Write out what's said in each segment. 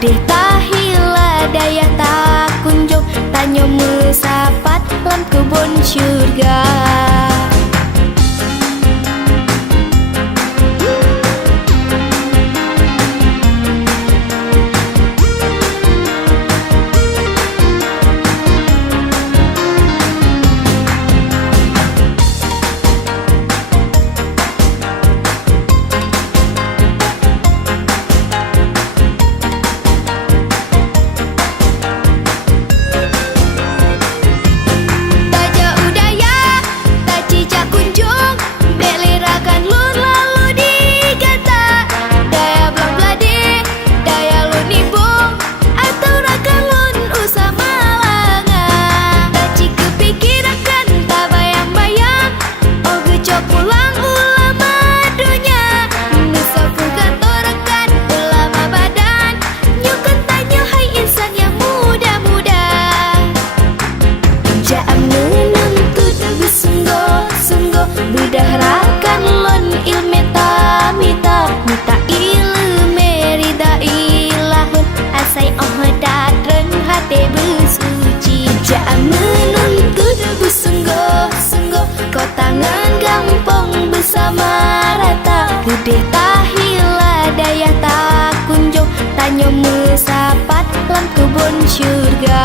Gede tahila daya tak kunjung, tanyo mesapat lam kebun syurga. Berdahrakan lon ilme tamita, mita ilme rida ilahun, asai datren hati bersuci. Jangan menuntut bersungguh-sungguh, kau tangan gampang bersama rata. Gede tahila daya tak kunjung, tanyo mesapat lam kebun syurga.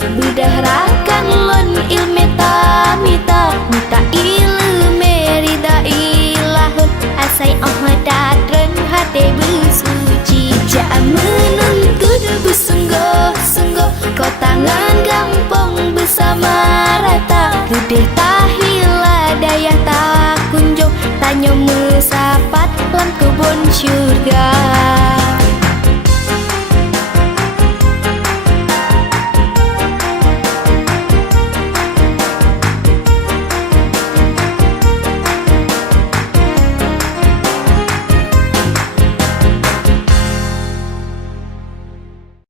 Berdahrakan lon ilme tamita, mita ilme rida ilahun, asai datren hati bersuci. Jangan menuntut bersungguh-sungguh, kau tangan gampang bersama rata. Gede tahila daya tak kunjung, tanyo mesapat lam kebun syurga.